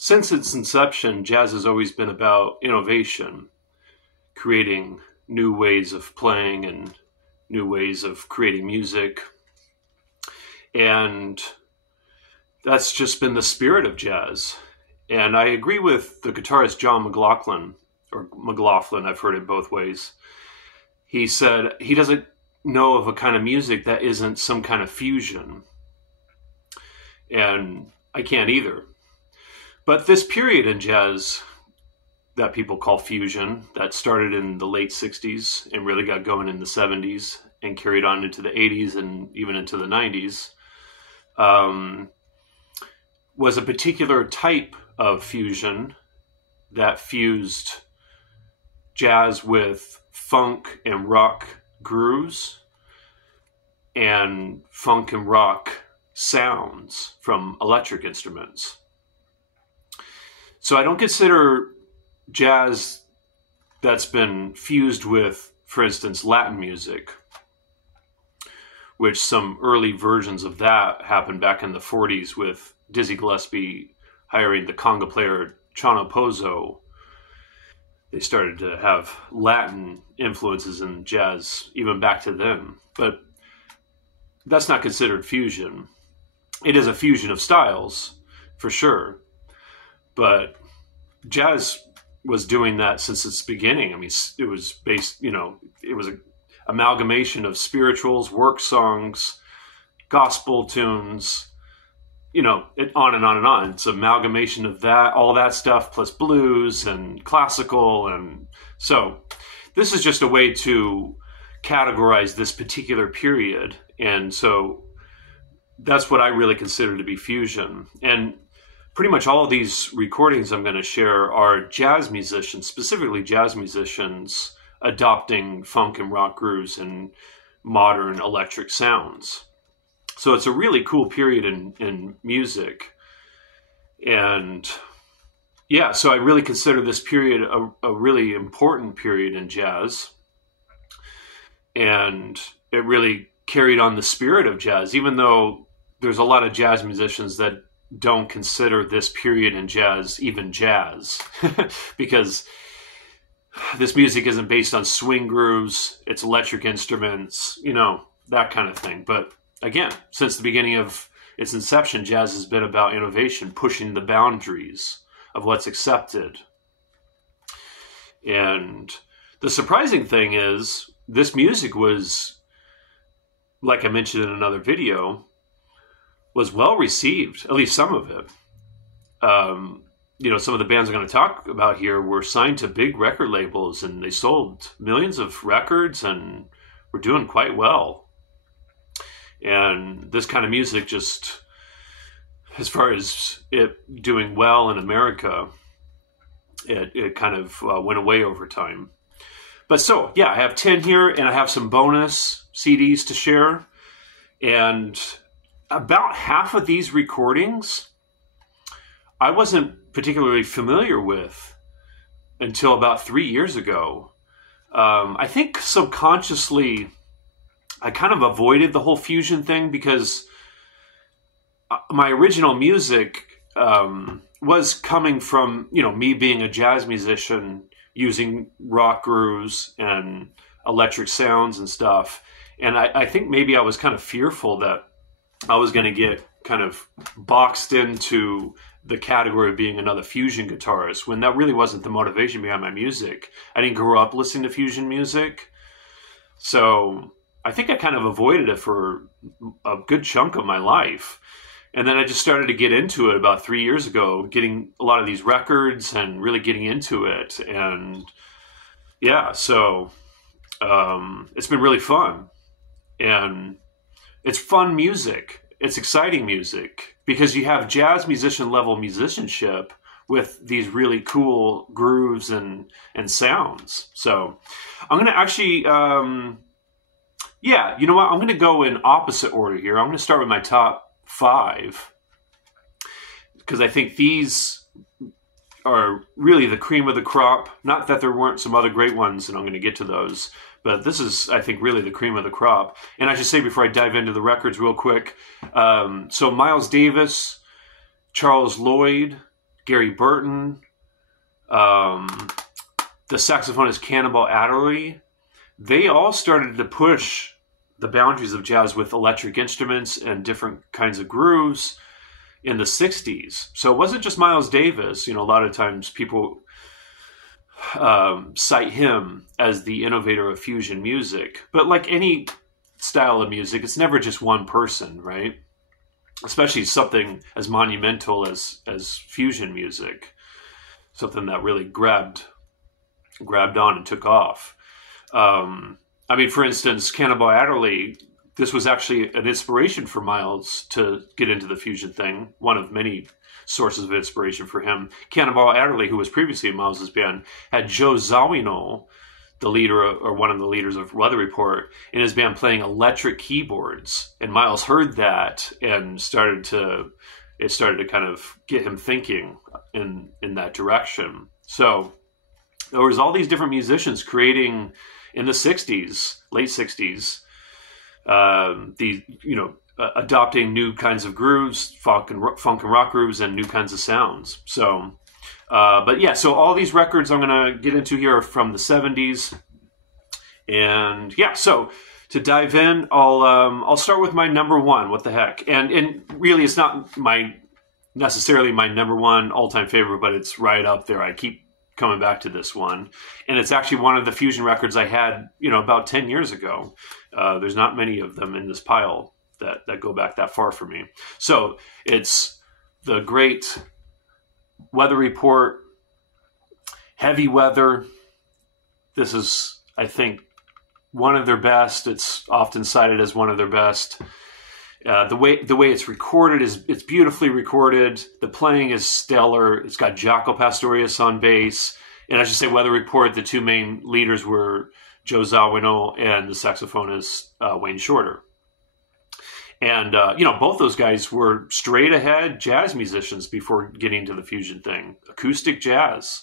Since its inception, jazz has always been about innovation, creating new ways of playing and new ways of creating music. And that's just been the spirit of jazz. And I agree with the guitarist John McLaughlin, or McLaughlin, I've heard it both ways. He said he doesn't know of a kind of music that isn't some kind of fusion. And I can't either. But this period in jazz that people call fusion, that started in the late 60s and really got going in the 70s and carried on into the 80s and even into the 90s, was a particular type of fusion that fused jazz with funk and rock grooves and funk and rock sounds from electric instruments. So I don't consider jazz that's been fused with, for instance, Latin music, which some early versions of that happened back in the 40s with Dizzy Gillespie hiring the conga player Chano Pozo. They started to have Latin influences in jazz even back to then. But that's not considered fusion. It is a fusion of styles, for sure. But jazz was doing that since its beginning. I mean, it was based, it was an amalgamation of spirituals, work songs, gospel tunes, on and on and on. It's an amalgamation of that, all that stuff, plus blues and classical. And so this is just a way to categorize this particular period. And so that's what I really consider to be fusion. And pretty much all of these recordings I'm going to share are jazz musicians, specifically jazz musicians, adopting funk and rock grooves and modern electric sounds. So it's a really cool period in music. And yeah, so I really consider this period a really important period in jazz. And it really carried on the spirit of jazz, even though there's a lot of jazz musicians that don't consider this period in jazz even jazz because this music isn't based on swing grooves, it's electric instruments, that kind of thing. But again, since the beginning of its inception, jazz has been about innovation, pushing the boundaries of what's accepted. And the surprising thing is this music was, like I mentioned in another video, was well received, at least some of it. Some of the bands I'm going to talk about here were signed to big record labels and they sold millions of records and were doing quite well. And this kind of music just, as far as it doing well in America, it kind of went away over time. But so, yeah, I have 10 here and I have some bonus CDs to share. And about half of these recordings I wasn't particularly familiar with until about 3 years ago. I think subconsciously I kind of avoided the whole fusion thing because my original music was coming from, me being a jazz musician using rock grooves and electric sounds and stuff. And I think maybe I was kind of fearful that I was going to get kind of boxed into the category of being another fusion guitarist, when that really wasn't the motivation behind my music. I didn't grow up listening to fusion music. So I think I kind of avoided it for a good chunk of my life. And then I just started to get into it about 3 years ago, getting a lot of these records and really getting into it. And yeah, so it's been really fun. And it's fun music. It's exciting music because you have jazz musician level musicianship with these really cool grooves and sounds. So I'm going to actually, you know what? I'm going to go in opposite order here. I'm going to start with my top 5 because I think these are really the cream of the crop. Not that there weren't some other great ones, and I'm going to get to those. But this is, I think, really the cream of the crop. And I should say before I dive into the records real quick, so Miles Davis, Charles Lloyd, Gary Burton, the saxophonist Cannonball Adderley. They all started to push the boundaries of jazz with electric instruments and different kinds of grooves in the 60s. So it wasn't just Miles Davis. You know, a lot of times people cite him as the innovator of fusion music. But like any style of music, it's never just one person, right? Especially something as monumental as fusion music. Something that really grabbed on and took off. I mean, for instance, Cannonball Adderley, this was actually an inspiration for Miles to get into the fusion thing. One of many sources of inspiration for him. Cannonball Adderley, who was previously in Miles's band, had Joe Zawinul, the leader or one of the leaders of Weather Report, in his band playing electric keyboards. And Miles heard that and started to kind of get him thinking in that direction. So there was all these different musicians creating in the 60s, late 60s, adopting new kinds of grooves, funk and rock grooves, and new kinds of sounds. So, but yeah, so all these records I'm going to get into here are from the 70s. And yeah, so to dive in, I'll start with my number one. What the heck? And really, it's not necessarily my number one all-time favorite, but it's right up there. I keep coming back to this one, and it's actually one of the fusion records I had, about 10 years ago. There's not many of them in this pile that go back that far for me. So it's the great Weather Report, Heavy Weather. This is, I think, one of their best. It's often cited as one of their best. The way it's recorded it's beautifully recorded. The playing is stellar. It's got Jaco Pastorius on bass. And I should say Weather Report, the two main leaders were Joe Zawinul and the saxophonist Wayne Shorter. And, both those guys were straight ahead jazz musicians before getting to the fusion thing. Acoustic jazz.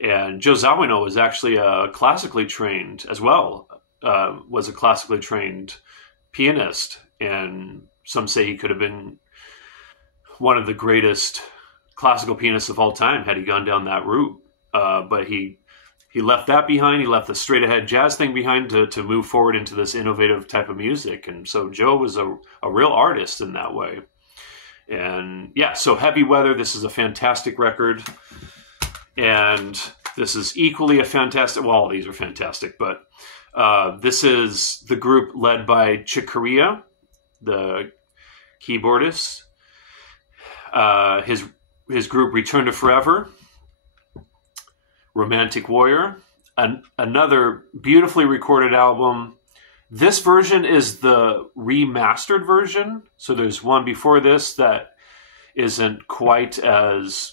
And Joe Zawinul was actually classically trained as well. Was a classically trained pianist. And some say he could have been one of the greatest classical pianists of all time had he gone down that route. But he left that behind. He left the straight ahead jazz thing behind to move forward into this innovative type of music. And so Joe was a real artist in that way. And yeah, so Heavy Weather, this is a fantastic record. And this is equally a fantastic, well, all these are fantastic, but this is the group led by Chick Corea, the keyboardist. His group Return to Forever, Romantic Warrior, another beautifully recorded album. This version is the remastered version. So there's one before this that isn't quite as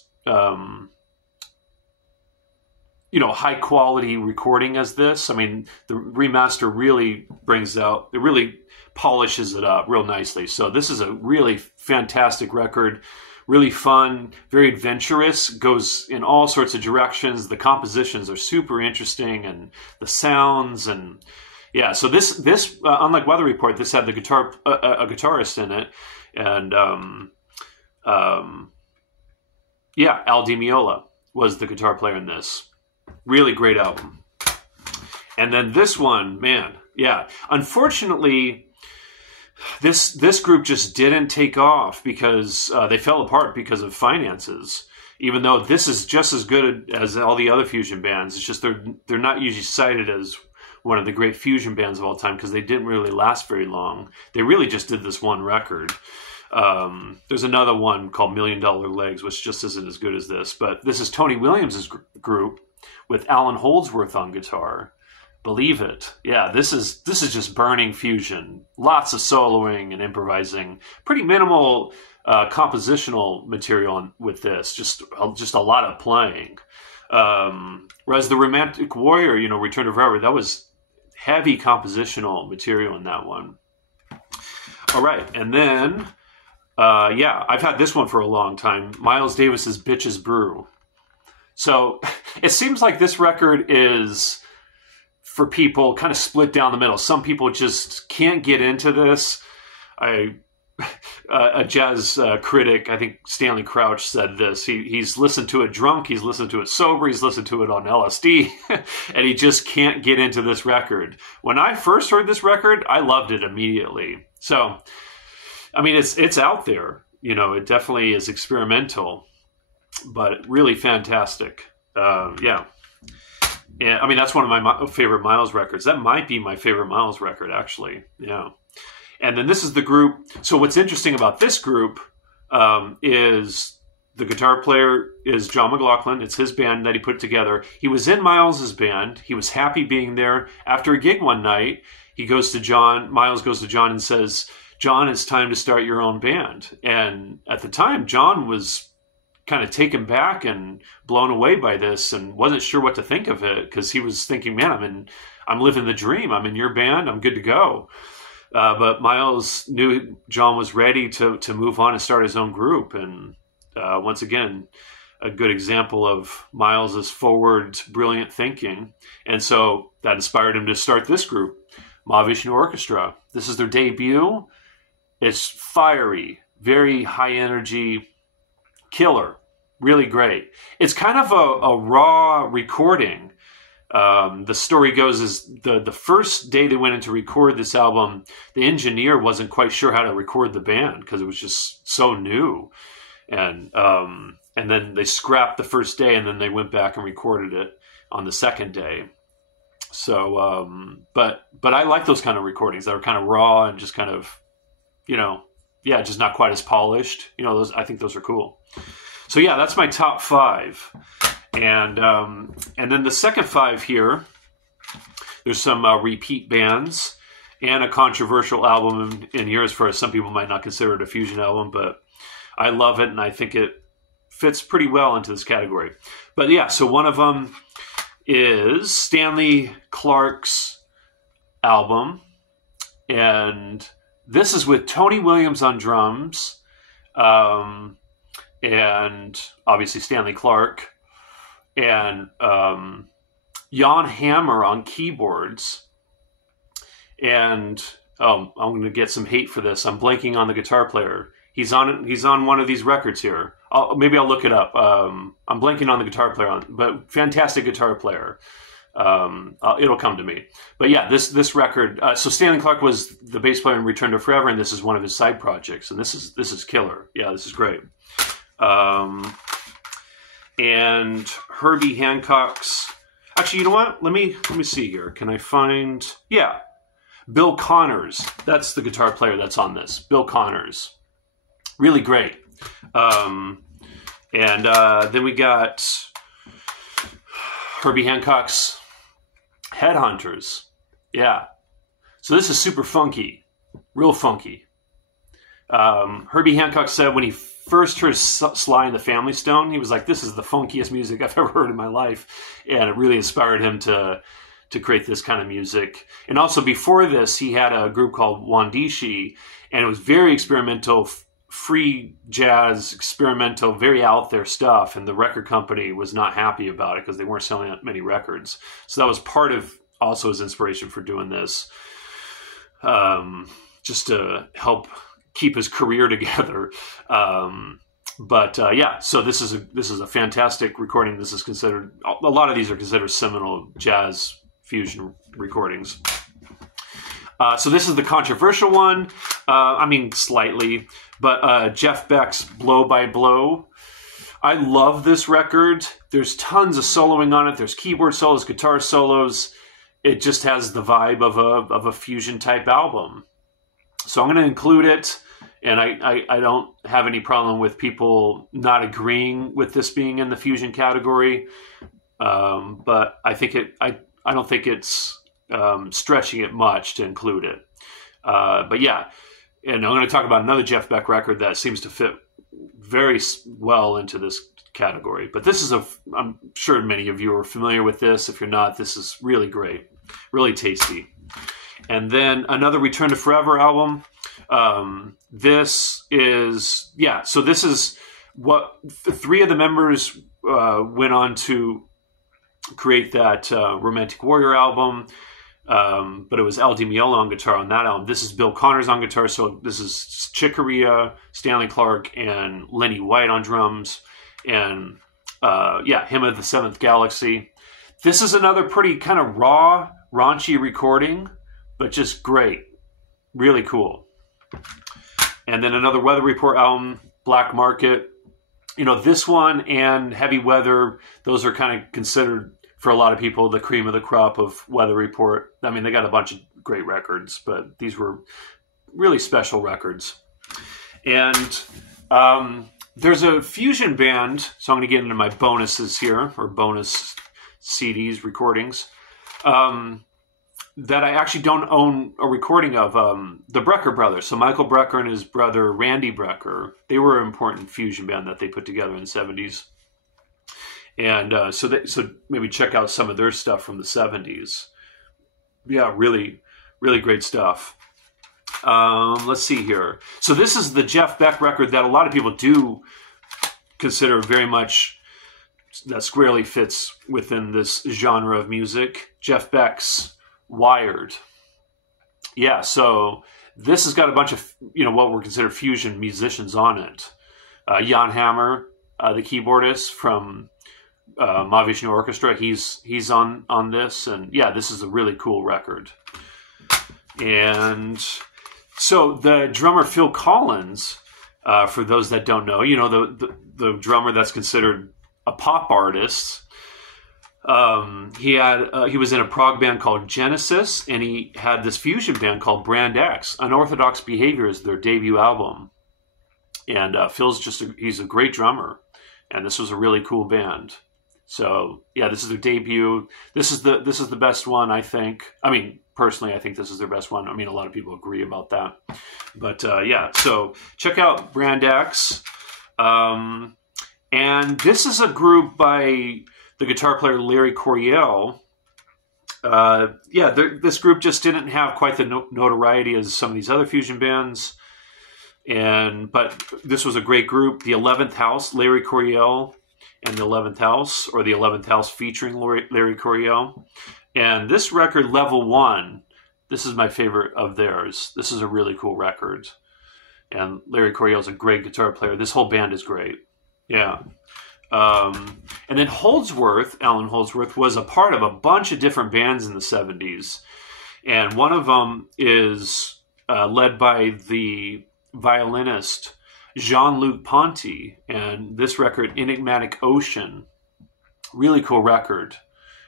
high quality recording as this. I mean, the remaster really really polishes it up real nicely. So this is a really fantastic record, really fun, very adventurous, goes in all sorts of directions. The compositions are super interesting, and the sounds, and yeah. So this unlike Weather Report, this had the guitar a guitarist in it, and Al Di Meola was the guitar player in this. Really great album. And then this one, man, yeah. Unfortunately, this group just didn't take off because they fell apart because of finances. Even though this is just as good as all the other fusion bands, it's just they're not usually cited as one of the great fusion bands of all time because they didn't really last very long. They really just did this one record. There's another one called $1 Million Legs, which just isn't as good as this. But this is Tony Williams' group with Alan Holdsworth on guitar. Believe it. Yeah, this is just burning fusion. Lots of soloing and improvising. Pretty minimal compositional material with this. Just a lot of playing. Whereas the Romantic Warrior, Return to Forever, that was heavy compositional material in that one. All right, and then I've had this one for a long time. Miles Davis's Bitches Brew. So it seems like this record is for people kind of split down the middle. Some people just can't get into this. I a jazz critic, I think Stanley Crouch, said this. He's listened to it drunk, he's listened to it sober, he's listened to it on LSD, and he just can't get into this record. When I first heard this record, I loved it immediately. So, I mean, it's out there. You know, it definitely is experimental, but really fantastic. Yeah. And I mean, that's one of my favorite Miles records. That might be my favorite Miles record, actually. Yeah. And then this is the group. So what's interesting about this group is the guitar player is John McLaughlin. It's his band that he put together. He was in Miles's band. He was happy being there. After a gig one night, Miles goes to John and says, "John, it's time to start your own band." And at the time, John was kind of taken back and blown away by this and wasn't sure what to think of it, because he was thinking, man, I'm living the dream. I'm in your band. I'm good to go. But Miles knew John was ready to move on and start his own group. And once again, a good example of Miles's forward, brilliant thinking. And so that inspired him to start this group, Mahavishnu Orchestra. This is their debut. It's fiery, very high energy, killer, really great. It's kind of a raw recording. The story goes is the first day they went in to record this album, the engineer wasn't quite sure how to record the band because it was just so new. And then they scrapped the first day, and then they went back and recorded it on the second day. So, but I like those kind of recordings that are kind of raw and just kind of, just not quite as polished. I think those are cool. So yeah, that's my top 5. And then the second 5 here, there's some repeat bands and a controversial album in here, as far as some people might not consider it a fusion album, but I love it, and I think it fits pretty well into this category. But yeah, so one of them is Stanley Clarke's album, and this is with Tony Williams on drums, and obviously Stanley Clarke, and Jan Hammer on keyboards. And I'm going to get some hate for this. I'm blanking on the guitar player. He's on one of these records here. Maybe I'll look it up. I'm blanking on the guitar player, but fantastic guitar player. It'll come to me. But yeah, this record. So Stanley Clarke was the bass player in Return to Forever, and this is one of his side projects. And this is killer. Yeah, this is great. And Herbie Hancock's. Actually, you know what? Let me see here. Can I find? Yeah, Bill Connors. That's the guitar player that's on this. Bill Connors. Really great. And then we got Herbie Hancock's Headhunters. Yeah. So this is super funky. Real funky. Herbie Hancock said when he first heard Sly and the Family Stone, he was like, this is the funkiest music I've ever heard in my life. And it really inspired him to create this kind of music. And also before this, he had a group called Wandishi, and it was very experimental, free jazz, experimental, very out there stuff. And the record company was not happy about it because they weren't selling that many records. So that was part of also his inspiration for doing this, just to help keep his career together. Yeah, so this is a fantastic recording. This is considered, a lot of these are considered seminal jazz fusion recordings. So this is the controversial one. Slightly, but Jeff Beck's Blow by Blow. I love this record. There's tons of soloing on it. There's keyboard solos, guitar solos. It just has the vibe of a fusion type album. So I'm going to include it. And I don't have any problem with people not agreeing with this being in the fusion category. But I don't think it's stretching it much to include it. But yeah, and I'm going to talk about another Jeff Beck record that seems to fit very well into this category. But this is I'm sure many of you are familiar with this. If you're not, this is really great, really tasty. And then another Return to Forever album. This is what 3 of the members went on to create that Romantic Warrior album. but it was Al Di Meola on guitar on that album. This is Bill Connors on guitar, so this is Chick Corea, Stanley Clarke, and Lenny White on drums, and yeah, Hymn of the Seventh Galaxy. This is another pretty kind of raw, raunchy recording, but just great. Really cool. And then another Weather Report album, Black Market. You know, this one and Heavy Weather, those are kind of considered, for a lot of people, the cream of the crop of Weather Report. I mean, they got a bunch of great records, but these were really special records. And there's a fusion band, so I'm going to get into my bonuses here, or bonus CDs, recordings, that I actually don't own a recording of. The Brecker brothers. So Michael Brecker and his brother Randy Brecker, they were an important fusion band that they put together in the 70s. And so maybe check out some of their stuff from the 70s. Yeah, really, really great stuff. Let's see here. So this is the Jeff Beck record that a lot of people do consider very much that squarely fits within this genre of music. Jeff Beck's Wired. Yeah, so this has got a bunch of, you know, what were considered fusion musicians on it. Jan Hammer, the keyboardist from Mahavishnu Orchestra, he's on this, and yeah, this is a really cool record. And so the drummer Phil Collins, for those that don't know, you know, the drummer that's considered a pop artist. He was in a prog band called Genesis, and he had this fusion band called Brand X. Unorthodox Behavior is their debut album, and Phil's he's a great drummer, and this was a really cool band. So yeah, this is their debut. This is the best one, I think. I mean, personally, I think this is their best one. I mean, a lot of people agree about that, but yeah. So check out Brand X, and this is a group by the guitar player Larry Coryell. Yeah, this group just didn't have quite the notoriety as some of these other fusion bands, but this was a great group. The 11th House, Larry Coryell and the 11th House, or the 11th House featuring Larry Coryell. And this record, Level 1, this is my favorite of theirs. This is a really cool record. And Larry Coryell is a great guitar player. This whole band is great. Yeah. And then Holdsworth, Alan Holdsworth, was a part of a bunch of different bands in the 70s. And one of them is led by the violinist Jean-Luc Ponty. And this record, Enigmatic Ocean, really cool record.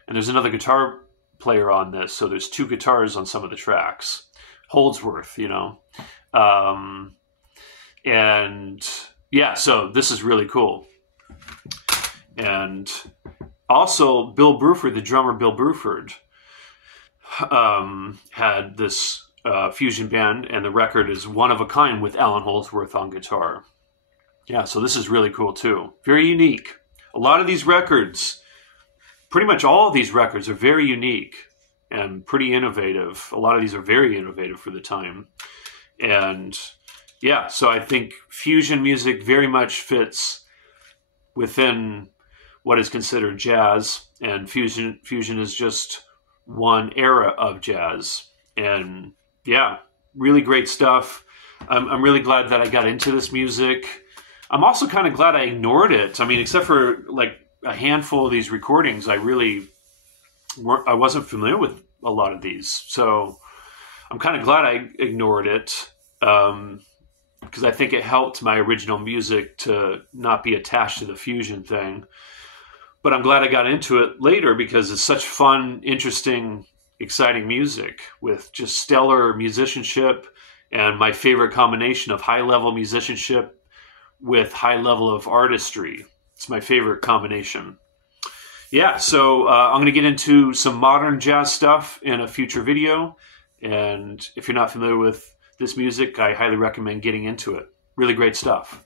And there's another guitar player on this, so there's two guitars on some of the tracks. Holdsworth, you know. And yeah, so this is really cool. And also, Bill Bruford, the drummer Bill Bruford, had this fusion band, and the record is One of a Kind with Alan Holdsworth on guitar. Yeah, so this is really cool too. Very unique. A lot of these records, pretty much all of these records, are very unique and pretty innovative. A lot of these are very innovative for the time. And yeah, so I think fusion music very much fits within what is considered jazz, and fusion is just one era of jazz. And yeah, really great stuff. I'm really glad that I got into this music. I'm also kind of glad I ignored it. I mean, except for like a handful of these recordings, I wasn't familiar with a lot of these. So I'm kind of glad I ignored it, because I think it helped my original music to not be attached to the fusion thing. But I'm glad I got into it later, because it's such fun, interesting, exciting music with just stellar musicianship, and my favorite combination of high-level musicianship with high level of artistry. It's my favorite combination. Yeah, so I'm going to get into some modern jazz stuff in a future video. And if you're not familiar with this music, I highly recommend getting into it. Really great stuff.